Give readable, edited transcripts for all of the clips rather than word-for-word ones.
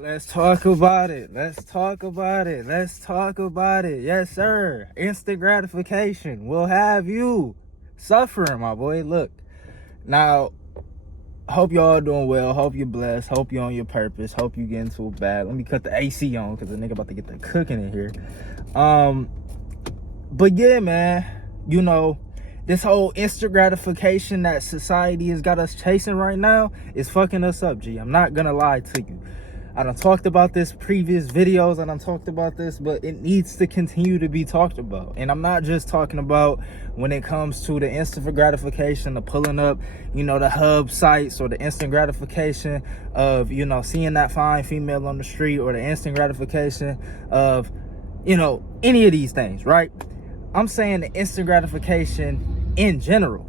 Let's talk about it. Let's talk about it. Let's talk about it. Yes, sir. Instant gratification will have you suffering, my boy. Look, now, hope y'all doing well. Hope you're blessed. Hope you're on your purpose. Hope you getting to a bad. Let me cut the AC on because the nigga about to get the cooking in here. But yeah, man, this whole instant gratification that society has got us chasing right now is fucking us up, G. I'm not gonna lie to you. I done talked about this previous videos, I done talked about this, but it needs to continue to be talked about. And I'm not just talking about when it comes to the instant gratification of pulling up, the hub sites, or the instant gratification of, seeing that fine female on the street, or the instant gratification of, any of these things, right? I'm saying the instant gratification in general,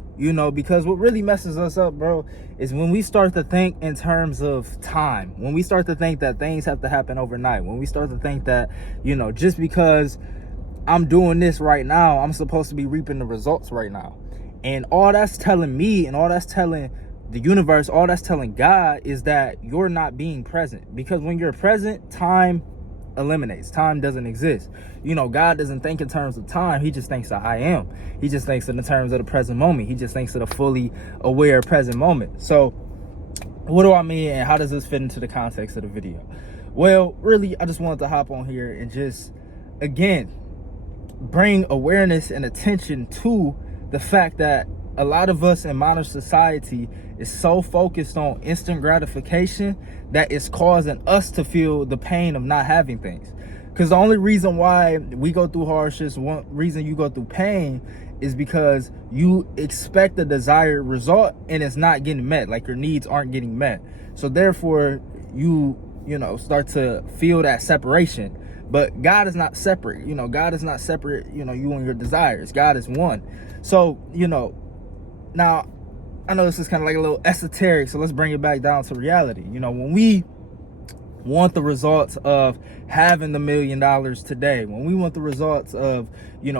because what really messes us up, bro, is when we start to think in terms of time, when we start to think that things have to happen overnight, when we start to think that, just because I'm doing this right now, I'm supposed to be reaping the results right now. And all that's telling me, and all that's telling the universe, all that's telling God, is that you're not being present. Because when you're present, time eliminates. Time doesn't exist. God doesn't think in terms of time. He just thinks of I am. He just thinks in the terms of the present moment. He just thinks of the fully aware present moment. So what do I mean, and how does this fit into the context of the video? Well, really, I just wanted to hop on here and just, again, bring awareness and attention to the fact that a lot of us in modern society is so focused on instant gratification that it's causing us to feel the pain of not having things. Because the only reason why we go through hardships, one reason you go through pain, is because you expect the desired result and it's not getting met, like your needs aren't getting met. So therefore you start to feel that separation. But God is not separate. God is not separate, you and your desires. God is one. So, now, I know this is kind of like a little esoteric, so let's bring it back down to reality. When we want the results of having the $1 million today, when we want the results of,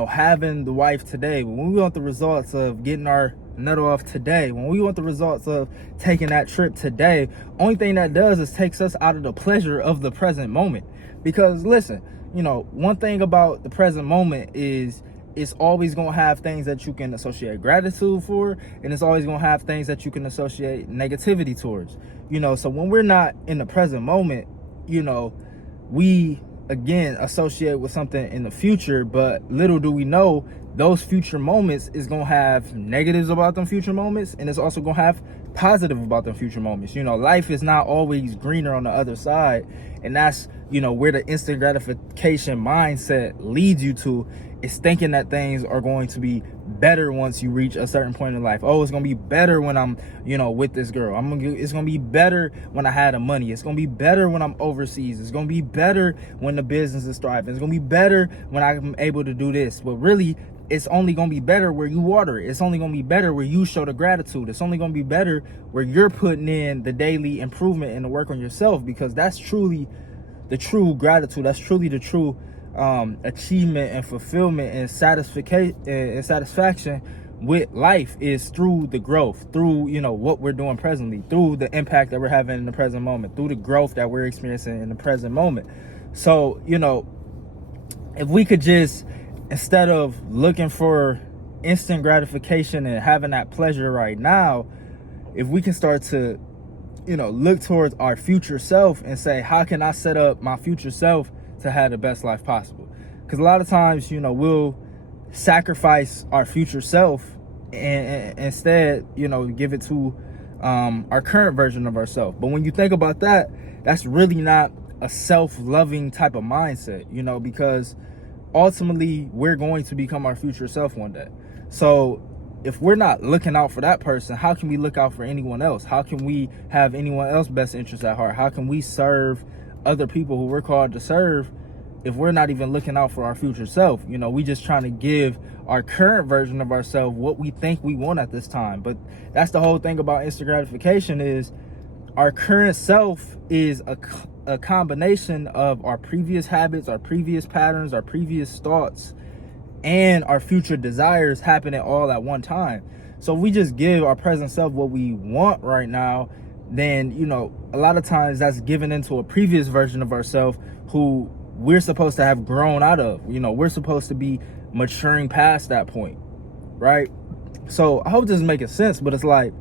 having the wife today, when we want the results of getting our nut off today, when we want the results of taking that trip today, only thing that does is takes us out of the pleasure of the present moment. Because listen, one thing about the present moment is it's always going to have things that you can associate gratitude for, and it's always going to have things that you can associate negativity towards. So when we're not in the present moment, we again associate with something in the future, but little do we know those future moments is going to have negatives about them future moments, and it's also going to have positive about them future moments. Life is not always greener on the other side, and that's where the instant gratification mindset leads you to, is thinking that things are going to be better once you reach a certain point in life. Oh, it's gonna be better when I'm with this girl. It's gonna be better when I had the money. It's gonna be better when I'm overseas. It's gonna be better when the business is thriving. It's gonna be better when I'm able to do this. But really, it's only gonna be better where you water it. It's only gonna be better where you show the gratitude. It's only gonna be better where you're putting in the daily improvement and the work on yourself, because that's truly the true gratitude. That's truly the true achievement and fulfillment and satisfaction with life, is through the growth, through what we're doing presently, through the impact that we're having in the present moment, through the growth that we're experiencing in the present moment. So if we could just, instead of looking for instant gratification and having that pleasure right now, if we can start to look towards our future self and say, how can I set up my future self to have the best life possible? Because a lot of times, we'll sacrifice our future self and instead, give it to our current version of ourselves. But when you think about that, that's really not a self-loving type of mindset, because ultimately we're going to become our future self one day. So if we're not looking out for that person, how can we look out for anyone else? How can we have anyone else's best interest at heart? How can we serve other people who we're called to serve if we're not even looking out for our future self? We just trying to give our current version of ourselves what we think we want at this time. But that's the whole thing about instant gratification, is our current self is a combination of our previous habits, our previous patterns, our previous thoughts, and our future desires happening all at one time. So if we just give our present self what we want right now, then, you know, a lot of times that's given into a previous version of ourselves who we're supposed to have grown out of. You know, we're supposed to be maturing past that point, right? So I hope this is making sense, but it's like,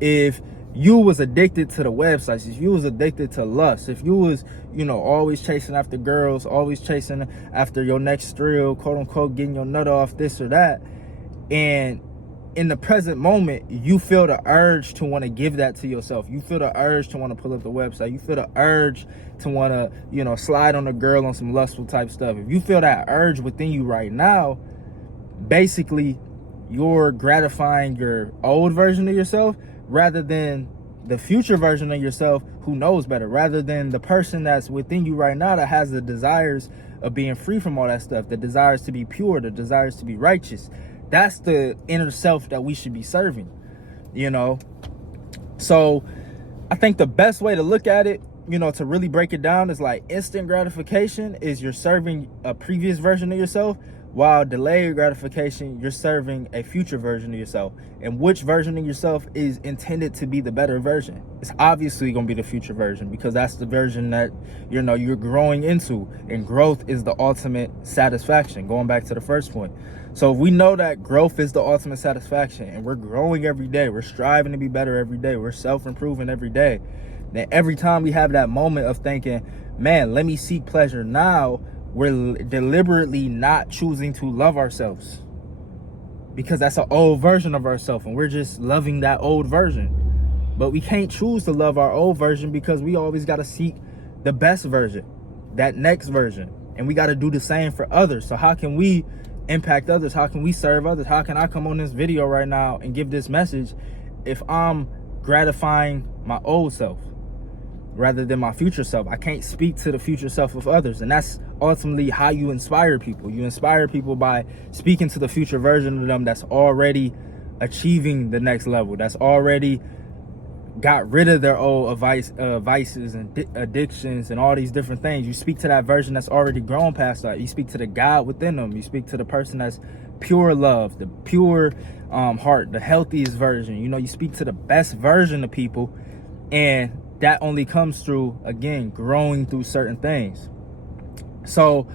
if you was addicted to the websites, if you was addicted to lust, if you was, you know, always chasing after girls, always chasing after your next thrill, quote unquote, getting your nut off, this or that, and in the present moment you feel the urge to want to give that to yourself, you feel the urge to want to pull up the website, you feel the urge to want to, you know, slide on a girl on some lustful type stuff, if you feel that urge within you right now, basically you're gratifying your old version of yourself rather than the future version of yourself who knows better, rather than the person that's within you right now that has the desires of being free from all that stuff, the desires to be pure, the desires to be righteous. That's the inner self that we should be serving, you know? So I think the best way to look at it, you know, to really break it down, is like instant gratification is you're serving a previous version of yourself, while delayed gratification, you're serving a future version of yourself. And which version of yourself is intended to be the better version? It's obviously going to be the future version, because that's the version that, you know, you're growing into, and growth is the ultimate satisfaction, going back to the first point. So if we know that growth is the ultimate satisfaction, and we're growing every day, we're striving to be better every day, we're self-improving every day, then every time we have that moment of thinking, man, let me seek pleasure now, we're deliberately not choosing to love ourselves, because that's an old version of ourselves, and we're just loving that old version. But we can't choose to love our old version, because we always got to seek the best version, that next version, and we got to do the same for others. So how can we impact others? How can we serve others? How can I come on this video right now and give this message if I'm gratifying my old self rather than my future self? I can't speak to the future self of others. And that's ultimately how you inspire people. You inspire people by speaking to the future version of them that's already achieving the next level, that's already got rid of their old vices and addictions and all these different things. You speak to that version that's already grown past that. You speak to the God within them. You speak to the person that's pure love, the pure heart, the healthiest version. You know, you speak to the best version of people, and that only comes through, again, growing through certain things. So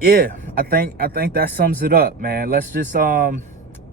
yeah, I think that sums it up, man. Let's just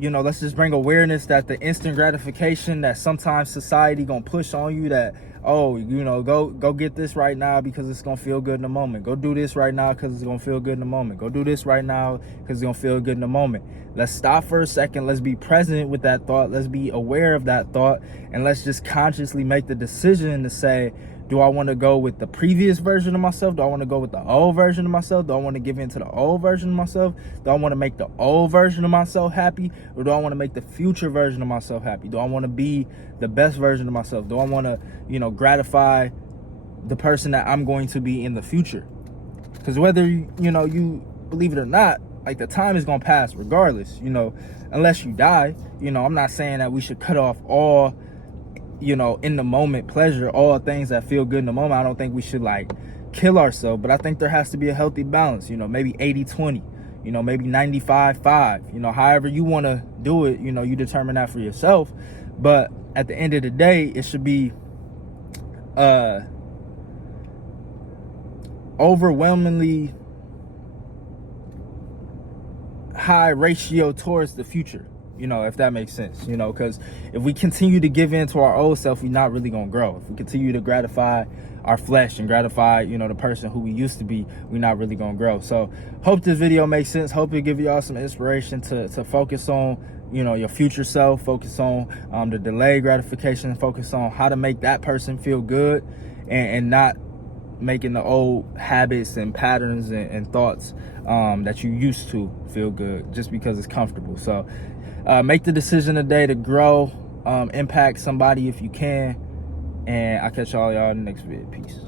you know, let's just bring awareness that the instant gratification that sometimes society gonna push on you, that, oh, you know, go get this right now because it's gonna feel good in the moment. Go do this right now because it's gonna feel good in the moment. Go do this right now because it's gonna feel good in the moment. Let's stop for a second. Let's be present with that thought. Let's be aware of that thought, and let's just consciously make the decision to say, do I want to go with the previous version of myself? Do I want to go with the old version of myself? Do I want to give in to the old version of myself? Do I want to make the old version of myself happy? Or do I want to make the future version of myself happy? Do I want to be the best version of myself? Do I want to, you know, gratify the person that I'm going to be in the future? Because whether, you know, you believe it or not, like, the time is going to pass regardless, you know, unless you die. You know, I'm not saying that we should cut off all, you know, in the moment pleasure, all things that feel good in the moment. I don't think we should like kill ourselves, but I think there has to be a healthy balance, you know, maybe 80-20, you know, maybe 95-5, you know, however you want to do it, you know, you determine that for yourself. But at the end of the day, it should be overwhelmingly high ratio towards the future, you know, if that makes sense, you know, because if we continue to give in to our old self, we're not really gonna grow. If we continue to gratify our flesh and gratify, you know, the person who we used to be, we're not really gonna grow. So hope this video makes sense. Hope it give y'all some inspiration to focus on, you know, your future self, focus on the delayed gratification, focus on how to make that person feel good, and not making the old habits and patterns and thoughts that you used to feel good just because it's comfortable. So make the decision today to grow, impact somebody if you can, and I'll catch y'all in the next video. Peace.